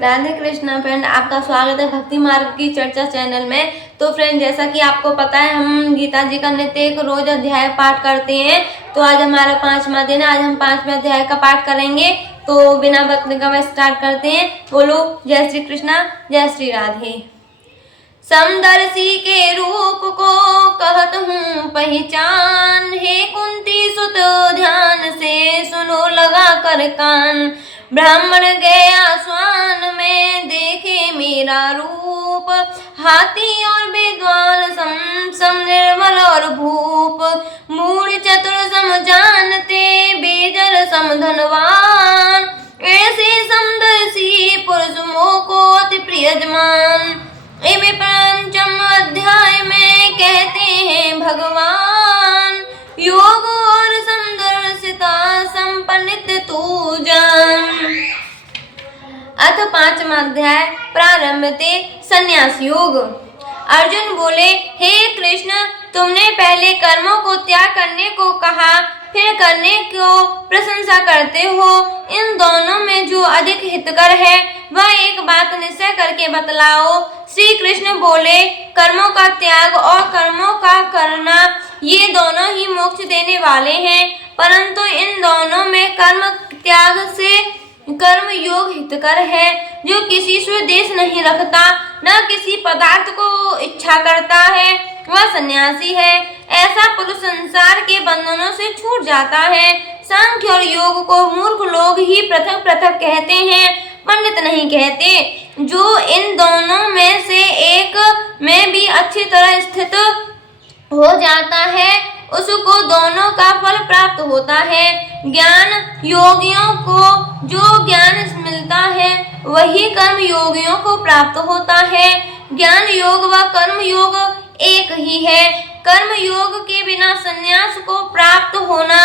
Radhe Krishna friend, आपका स्वागत है भक्ति मार्ग की चर्चा चैनल में। तो फ्रेंड, जैसा कि आपको पता है, हम गीता जी का नित्य एक रोज अध्याय पाठ करते हैं। तो आज हमारा 5वां दिन है। आज हम 5वें अध्याय का पाठ करेंगे। तो बिना वक्त गवाए स्टार्ट करते हैं। बोलो जय श्री कृष्णा, जय श्री राधे। समदर्शी के रूप को कहत हूँ पहचान, हे कुंती सुत ध्यान से सुनो लगा कर कान। ब्राह्मण गया स्वान में देखे मेरा रूप, हाथी और विद्वान सम निर्मल और भूप। मूढ़ चतुर सम जानते, बेजर सम धनवान, ऐसे समदर्शी पुरुष मोह को अति प्रियजमान। इमे पंचम अध्याय में कहते हैं भगवान, योग और समदर्शिता संपन्नित तू जान। अथ 5वां अध्याय प्रारंभ ते संन्यास योग। अर्जुन बोले, हे कृष्ण, तुमने पहले कर्मों को त्याग करने को कहा, फिर करने को प्रशंसा करते हो। इन दोनों में जो अधिक हितकर है वह एक बात निश्चय करके बतलाओ। श्री कृष्ण बोले, कर्मों का त्याग और कर्मों का करना ये दोनों ही मोक्ष देने वाले हैं, परंतु इन दोनों में कर्म त्याग से कर्म योग हितकर है। जो किसी से द्वेष नहीं रखता, न किसी पदार्थ को इच्छा करता है, वह सन्यासी है। ऐसा पुरुष संसार के बंधनों से छूट जाता है। सांख्य और योग को मूर्ख लोग ही पृथक पृथक कहते हैं, पंडित नहीं कहते। जो इन दोनों में से एक में भी अच्छी तरह स्थित हो जाता है, उसको दोनों का फल प्राप्त होता है। ज्ञान योगियों को जो ज्ञान मिलता है वही कर्म योगियों को प्राप्त होता है। ज्ञान योग व कर्म योग एक ही है। कर्म योग के बिना संन्यास को प्राप्त होना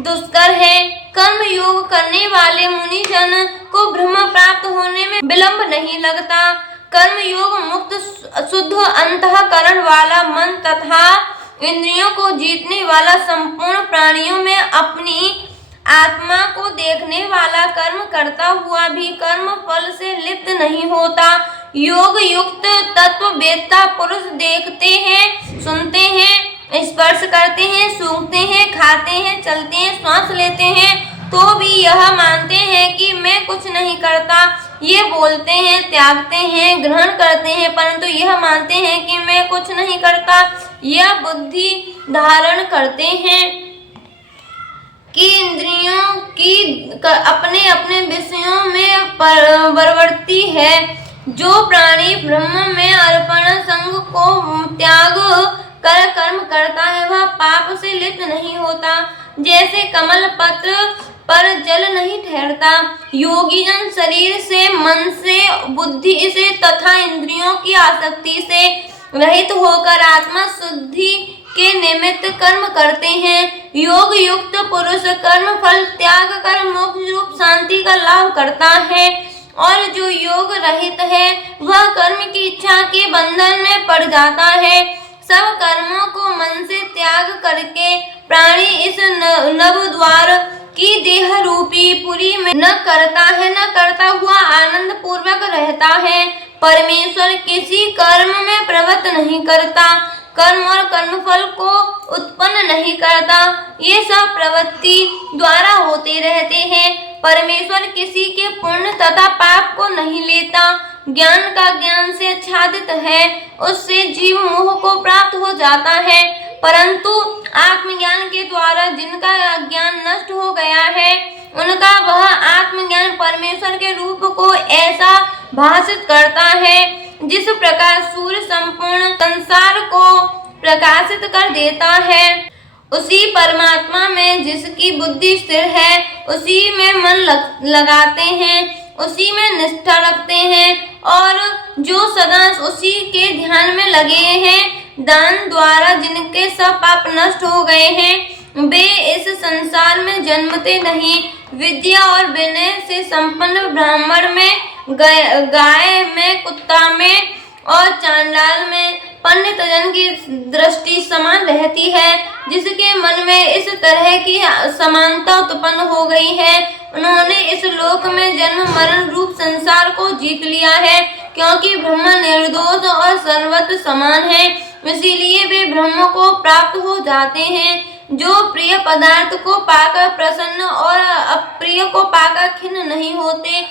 दुष्कर है। कर्म योग करने वाले मुनिजन को ब्रह्म प्राप्त होने में विलंब नहीं लगता। कर्म योग मुक्त शुद्ध अंतःकरण वाला मन तथा इंद्रियों को जीतने वाला संपूर्ण प्राणियों में अपनी आत्मा को देखने वाला कर्म करता हुआ भी कर्म फल से लिप्त नहीं होता। योग युक्त तत्व वेत्ता पुरुष देखते हैं, सुनते हैं, स्पर्श करते हैं, सूंघते हैं, खाते हैं, चलते हैं, श्वास लेते हैं, तो भी यह मानते हैं कि मैं कुछ नहीं करता। ये बोलते हैं, त्यागते हैं, ग्रहण करते हैं, परंतु यह मानते हैं कि मैं कुछ नहीं करता। यह बुद्धि धारण करते हैं कि इंद्रियों की अपने अपने विषयों में परवर्ती है। जो प्राणी ब्रह्म में अर्पण संग को त्याग कर कर्म करता है, वह पाप से लिप्त नहीं होता। जैसे कमल पत्र पर जल नहीं ठहरता, योगी जन शरीर से, मन से, बुद्धि से तथा इंद्रियों की आसक्ति से रहित होकर आत्मा शुद्धि के निमित्त कर्म करते हैं। योग युक्त पुरुष कर्म फल त्याग कर मोक्ष रूप शांति का लाभ करता है, और जो योग रहित है वह कर्म की इच्छा के बंधन में पड़ जाता है। सब कर्मों को मन से त्याग करके प्राणी इस नव द्वार की देह रूपी पुरी में न करता हुआ आनंद पूर्वक रहता है। परमेश्वर किसी कर्म में प्रवृत्त नहीं करता, कर्म और कर्मफल को उत्पन्न नहीं करता। ये सब प्रवृत्ति द्वारा होते रहते हैं। परमेश्वर किसी के पुण्य तथा पाप को नहीं लेता। ज्ञान का ज्ञान से आच्छादित है, उससे जीव मोह को प्राप्त हो जाता है, परंतु आत्मज्ञान के द्वारा जिनका अज्ञान नष्ट हो गया है, उनका वह आत्मज्ञान परमेश्वर के रूप को ऐसा भाषित करता है जिस प्रकार सूर्य संपूर्ण संसार को प्रकाशित कर देता है। उसी परमात्मा में जिसकी बुद्धि स्थिर है, उसी में मन लगाते हैं, उसी में निष्ठा रखते हैं, और जो सदा उसी के ध्यान में लगे हैं, दान द्वारा जिनके सब पाप नष्ट हो गए हैं, वे इस संसार में जन्मते नहीं। विद्या और विनय से संपन्न ब्राह्मण में, गाय में, कुत्ता में और चांडाल में पंडित जन की दृष्टि समान रहती है। जिसके मन में इस तरह की समानता उत्पन्न हो गई है, उन्होंने इस लोक में जन्म मरण रूप संसार को जीत लिया है, क्योंकि ब्रह्म निर्दोष और सर्वत्र समान है, इसीलिए वे ब्रह्म को प्राप्त हो जाते हैं। जो प्रिय पदार्थ को पाकर प्रसन्न और अप्रिय को पाकर खिन्न नहीं होते,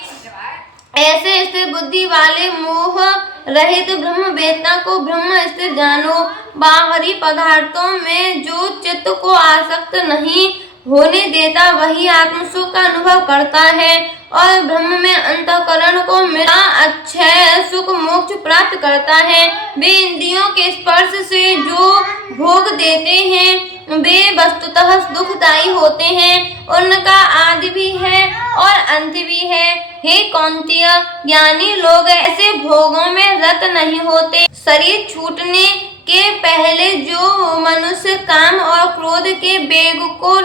ऐसे स्थिर बुद्धि वाले मोह रहित ब्रह्मवेत्ता को ब्रह्म स्थिर जानो। बाहरी पदार्थों में जो चित्त को आसक्त नहीं होने देता, वही आत्म सुख का अनुभव करता है और ब्रह्म में अंतःकरण को मिला अक्षय सुख मोक्ष प्राप्त करता है। वे इंद्रियों के स्पर्श से जो भोग देते हैं वे वस्तुतः दुखदायी होते हैं, उनका आदि भी है और अंत भी है। हे कौन्तेय, ज्ञानी लोग ऐसे भोगों में रत नहीं होते। शरीर छूटने के पहले जो मनुष्य काम और क्रोध के वेग को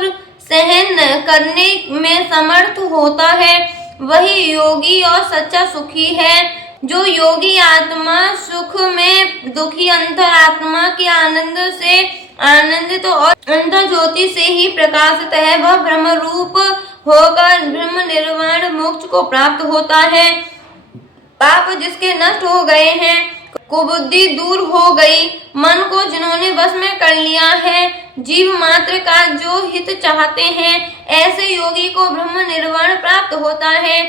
सहन करने में समर्थ होता है, वही योगी और सच्चा सुखी है। जो योगी आत्मा सुख में, दुखी अंतरात्मा के आनंद से आनंदित और अंतर ज्योति से ही प्रकाशित है, वह ब्रह्म रूप होकर ब्रह्म निर्वाण मोक्ष को प्राप्त होता है। पाप जिसके नष्ट हो गए हैं, कुबुद्धि दूर हो गई, मन को जिन्होंने वश में कर लिया है, जीव मात्र का जो हित चाहते हैं, ऐसे योगी को ब्रह्म निर्वाण प्राप्त होता है।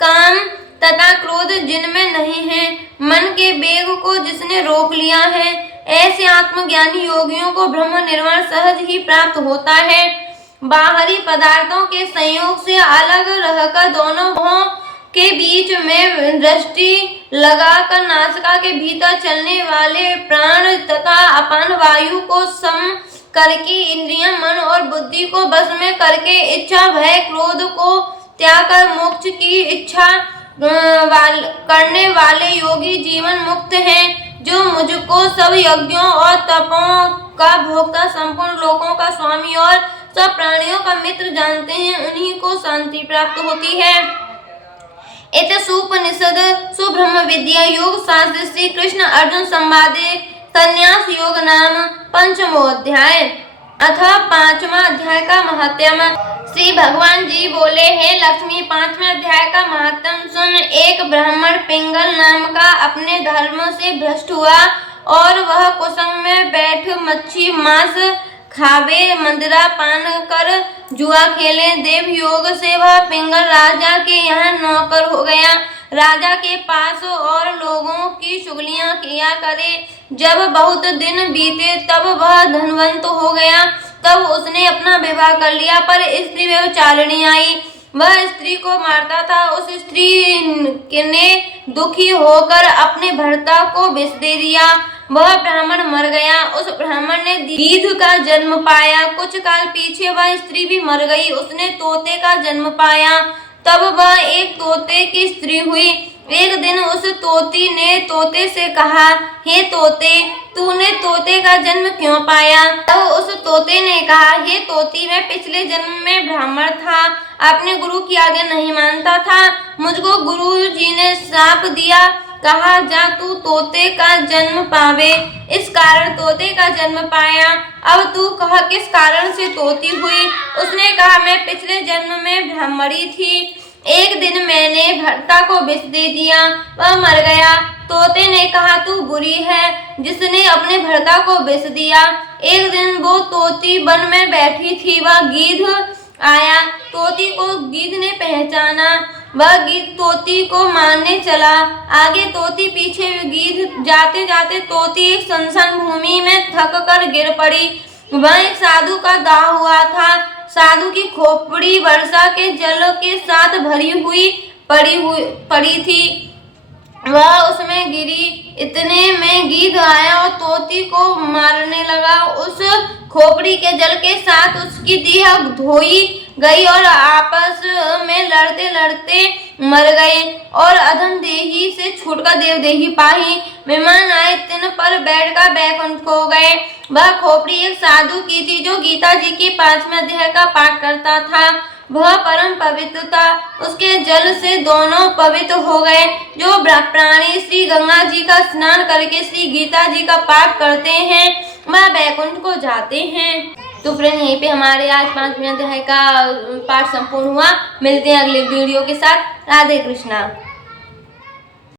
काम तथा क्रोध जिनमें नहीं है, मन के वेग को जिसने रोक लिया है, ऐसे आत्मज्ञानी योगियों को ब्रह्म निर्वाण सहज ही प्राप्त होता है। बाहरी पदार्थों के संयोग से अलग रहकर दोनों भवों के बीच में दृष्टि लगाकर नासिका के भीतर चलने वाले प्राण तथा अपान वायु को सम करके इंद्रियां, मन और बुद्धि को बस में करके इच्छा, भय, क्रोध को त्याग कर मोक्ष की इच्छा करने वाले योगी जीवन मुक्त हैं। जो मुझको सब यज्ञों और तपों का भोक्ता, संपूर्ण लोकों का स्वामी और सब प्राणियों का मित्र जानते हैं, उन्हीं को शांति प्राप्त होती है। इत सुपनिषद सुब्रह्म विद्या योग शास्त्र श्री कृष्ण अर्जुन संवादे संन्यास योग नाम पंचमोध्याय। अथ पांचवा अध्याय का महत्म। श्री भगवान जी बोले, हे लक्ष्मी, पांचवें अध्याय का महत्म सुन। एक ब्राह्मण पिंगल नाम का अपने धर्म से भ्रष्ट हुआ और वह कुसंग में बैठ मच्छी मांस खावे, मदिरा पान कर जुआ खेले। देव योग से वह पिंगल राजा के यहाँ नौकर हो गया। राजा के पास और लोगों की चुगलियां किया करे। जब बहुत दिन बीते तब वह धनवंत हो गया। तब उसने अपना विवाह कर लिया, पर स्त्री व्यभिचारिणी आई। वह स्त्री को मारता था। उस स्त्री ने दुखी होकर अपने भर्ता को विष दे दिया। वह ब्राह्मण मर गया। उस ब्राह्मण ने गीध का जन्म पाया। कुछ काल पीछे वह स्त्री भी मर गई। उसने तोते का जन्म पाया। तब वह एक तोते की स्त्री हुई। एक दिन उस तोती ने तोते से कहा, हे तोते, तूने तोते का जन्म क्यों पाया? तब उस तोते ने कहा, हे तोती, मैं पिछले जन्म में ब्राह्मण था, अपने गुरु की आज्ञा नहीं मानता था। मुझको गुरु जी ने श्राप दिया, कहा जा तू तोते का जन्म पावे। इस कारण तोते का जन्म पाया। अब तू कह किस कारण से तोती हुई? उसने कहा, मैं पिछले जन्म में ब्राह्मणी थी। एक दिन मैंने भर्ता को विष दे दिया, वह मर गया। तोते ने कहा, तू बुरी है जिसने अपने भर्ता को विष दिया। एक दिन वो तोती वन में बैठी थी, वह गीध आया। तोती को गीध ने पहचाना। वह गीध तोती को मारने चला। आगे तोती, पीछे गीध। जाते जाते तोती एक सुनसान भूमि में थक कर गिर पड़ी। वह एक साधु का दाह हुआ था। साधु की खोपड़ी वर्षा के जल के साथ भरी हुई पड़ी थी। वह उसमें गिरी। इतने में गीध आया और तोती को मारने लगा। उस खोपड़ी के जल के साथ उसकी देह धोई गई और आपस में लड़ते लड़ते मर गए और अधम देही से छूटकर देवदेही पाही। विमान आए, तिन पर बैठकर बैकुंठ को गए। वह खोपड़ी एक साधु की थी जो गीता जी की 5वें अध्याय का पाठ करता था। वह परम पवित्र था। उसके जल से दोनों पवित्र हो गए। जो प्राणी श्री गंगा जी का स्नान करके श्री गीता जी का पाठ करते हैं, वह बैकुंठ को जाते हैं। तो फ्रेंड, यहीं पे हमारे आज 5वें अध्याय का पाठ संपूर्ण हुआ। मिलते हैं अगले वीडियो के साथ। राधे कृष्णा।